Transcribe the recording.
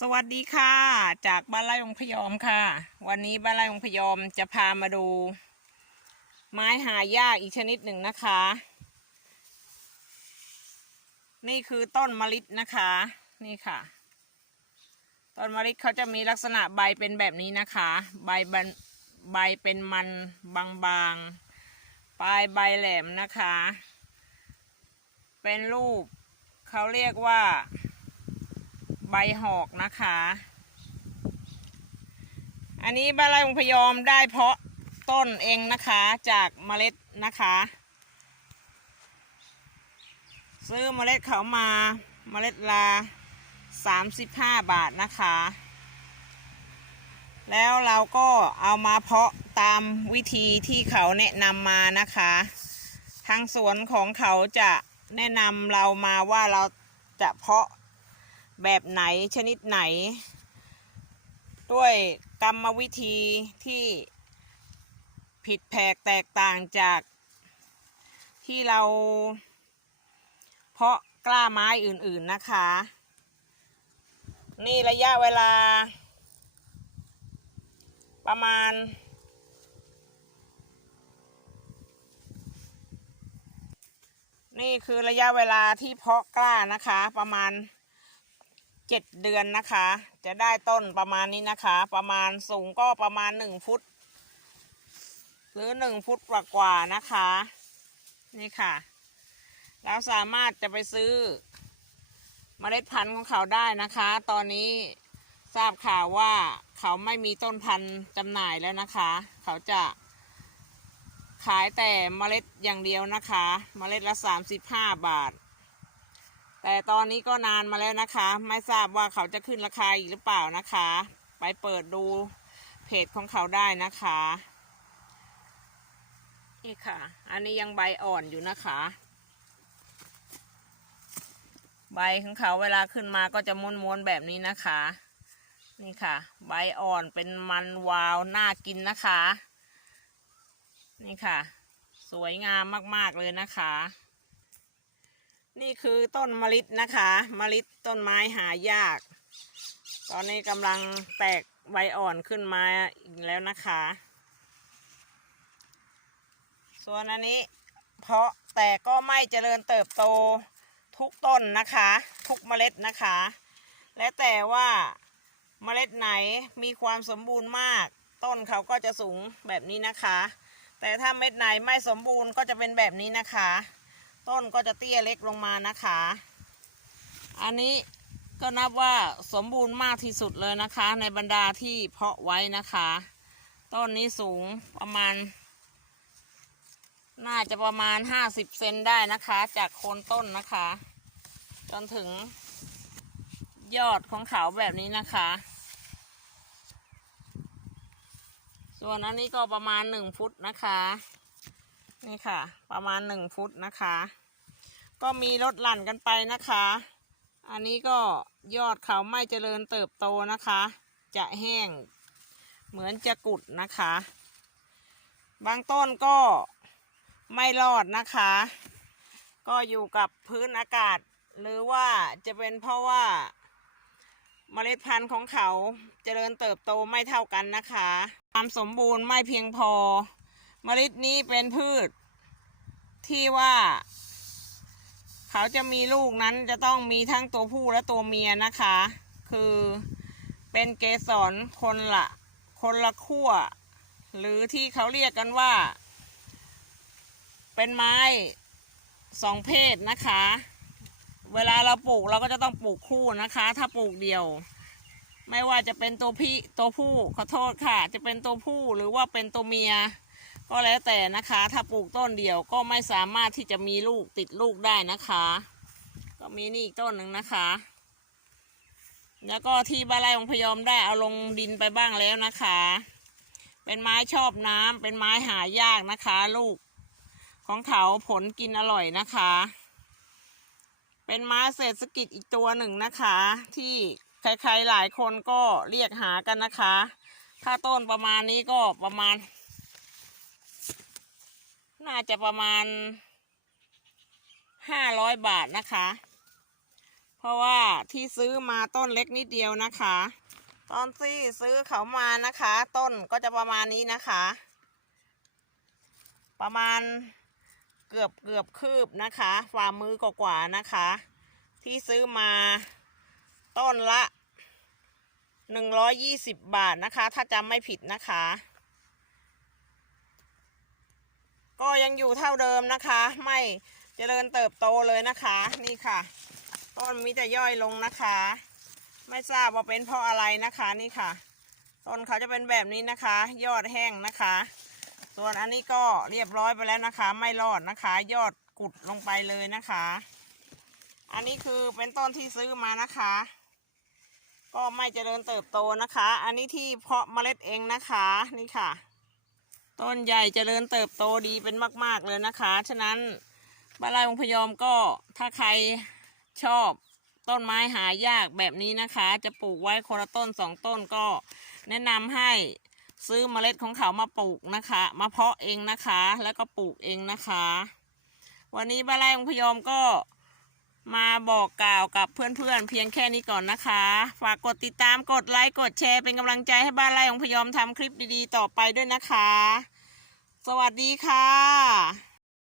สวัสดีค่ะ จากบ้านไร่องพยอมค่ะ วันนี้บ้านไร่องพยอมจะพามาดู ไม้หายากอีกชนิดหนึ่งนะคะ นี่คือต้นมะลินะคะ นี่ค่ะ ต้นมะลิเขาจะมีลักษณะใบเป็นแบบนี้นะคะ ใบใบเป็นมันบางๆปลายใบแหลมนะคะ เป็นรูปเขาเรียกว่า ใบหอกนะคะ อันนี้บ้านไร่องพยอมได้เพาะต้นเองนะคะจากเมล็ดนะคะ ซื้อเมล็ดเขามาเมล็ดละ35 บาทนะคะ แล้วเราก็เอามาเพาะตามวิธีที่เขาแนะนำมานะคะ ทางสวนของเขาจะแนะนำเรามาว่าเราจะเพาะ แบบไหนชนิดไหน ด้วยกรรมวิธีที่ผิดแผกแตกต่างจากที่เรา เพาะกล้าไม้อื่นๆนะคะ นี่ระยะเวลา ประมาณ นี่คือระยะเวลาที่เพาะกล้านะคะประมาณ เจ็ดเดือนนะคะ จะได้ต้นประมาณนี้นะคะ ประมาณสูงก็ประมาณหนึ่งฟุต หรือหนึ่งฟุตกว่าๆนะคะ นี่ค่ะ แล้วสามารถจะไปซื้อเมล็ดพันธุ์ของเขาได้นะคะ ตอนนี้ทราบข่าวว่าเขาไม่มีต้นพันธุ์จำหน่ายแล้วนะคะ เขาจะขายแต่เมล็ดอย่างเดียวนะคะ เมล็ดละ 35 บาท แต่ตอนนี้ก็นานมาแล้วนะคะ ไม่ทราบว่าเขาจะขึ้นราคาอีกหรือเปล่านะคะ ไปเปิดดูเพจของเขาได้นะคะนี่ค่ะ อันนี้ยังใบอ่อนอยู่นะคะ ใบของเขาเวลาขึ้นมาก็จะม้วนๆแบบนี้นะคะ นี่ค่ะ ใบอ่อนเป็นมันวาวน่ากินนะคะ นี่ค่ะ สวยงามมากๆเลยนะคะ นี่คือต้นมะลินะคะมะลิต้นไม้หายาก ตอนนี้กำลังแตกใบอ่อนขึ้นมาอีกแล้วนะคะ ส่วนอันนี้ เพาะแต่ก็ไม่เจริญเติบโตทุกต้นนะคะ ทุกเมล็ดนะคะ และแต่ว่าเมล็ดไหนมีความสมบูรณ์มาก ต้นเขาก็จะสูงแบบนี้นะคะ แต่ถ้าเม็ดไหนไม่สมบูรณ์ก็จะเป็นแบบนี้นะคะ ต้นก็จะเตี้ยเล็กลงมานะคะ อันนี้ก็นับว่าสมบูรณ์มากที่สุดเลยนะคะ ในบรรดาที่เพาะไว้นะคะ ต้นนี้สูงประมาณ น่าจะประมาณ50เซนได้นะคะ จากโคนต้นนะคะ จนถึงยอดของเขาแบบนี้นะคะ ส่วนอันนี้ก็ประมาณ1ฟุตนะคะ นี่ค่ะ ประมาณหนึ่งฟุตนะคะ ก็มีลดหลั่นกันไปนะคะ อันนี้ก็ยอดเขาไม่เจริญเติบโตนะคะ จะแห้งเหมือนจะกุดนะคะ บางต้นก็ไม่รอดนะคะ ก็อยู่กับพื้นอากาศ หรือว่าจะเป็นเพราะว่าเมล็ดพันธุ์ของเขาเจริญเติบโตไม่เท่ากันนะคะ ความสมบูรณ์ไม่เพียงพอ มะลินี้เป็นพืช ที่ว่า เขาจะมีลูกนั้นจะต้องมีทั้งตัวผู้และตัวเมียนะคะ คือเป็นเกสรคนละคนละขั้ว หรือที่เขาเรียกกันว่า เป็นไม้สองเพศนะคะ เวลาเราปลูกเราก็จะต้องปลูกคู่นะคะ ถ้าปลูกเดียว ไม่ว่าจะเป็นตัวพี่ตัวผู้ขอโทษค่ะ จะเป็นตัวผู้หรือว่าเป็นตัวเมีย ก็แล้วแต่นะคะ ถ้าปลูกต้นเดียวก็ไม่สามารถที่จะมีลูกติดลูกได้นะคะ ก็มีนี่อีกต้นหนึ่งนะคะ แล้วก็ที่บาลัยของพยอมได้เอาลงดินไปบ้างแล้วนะคะ เป็นไม้ชอบน้ำเป็นไม้หายากนะคะ ลูกของเขาผลกินอร่อยนะคะ เป็นไม้เศรษฐกิจอีกตัวหนึ่งนะคะ ที่ใครๆหลายคนก็เรียกหากันนะคะ ถ้าต้นประมาณนี้ก็ประมาณ น่าจะประมาณห้าร้อยบาทนะคะ เพราะว่าที่ซื้อมาต้นเล็กนิดเดียวนะคะ ตอนที่ซื้อเขามานะคะ ต้นก็จะประมาณนี้นะคะ ประมาณเกือบเกือบคืบนะคะฝ่ามือกว่าๆนะคะ ที่ซื้อมาต้นละหนึ่งร้อยยี่สิบบาทนะคะ ถ้าจำไม่ผิดนะคะ ก็ยังอยู่เท่าเดิมนะคะ ไม่เจริญเติบโตเลยนะคะ นี่ค่ะ ต้นมีแต่ย่อยลงนะคะ ไม่ทราบว่าเป็นเพราะอะไรนะคะนี่ค่ะ ต้นเขาจะเป็นแบบนี้นะคะ ยอดแห้งนะคะ ส่วนอันนี้ก็เรียบร้อยไปแล้วนะคะ ไม่รอดนะคะ ยอดกุดลงไปเลยนะคะ อันนี้คือเป็นต้นที่ซื้อมานะคะ ก็ไม่เจริญเติบโตนะคะ อันนี้ที่เพาะเมล็ดเองนะคะนี่ค่ะ ต้นใหญ่เจริญเติบโตดีเป็นมาก ๆ เลยนะคะ ฉะนั้นบ้านไร่องพยอมก็ถ้าใครชอบต้นไม้หายากแบบนี้นะคะ จะปลูกไว้คนละต้นสองต้นก็แนะนำให้ซื้อเมล็ดของเขามาปลูกนะคะ มาเพาะเองนะคะ แล้วก็ปลูกเองนะคะ วันนี้บ้านไร่องพยอมก็ มาบอกกล่าวกับเพื่อนๆเพียงแค่นี้ก่อนนะคะ ฝากกดติดตามกดไลค์กดแชร์เป็นกำลังใจให้บ้านไร่องพยอมทำคลิปดีๆ ต่อไปด้วยนะคะ สวัสดีค่ะ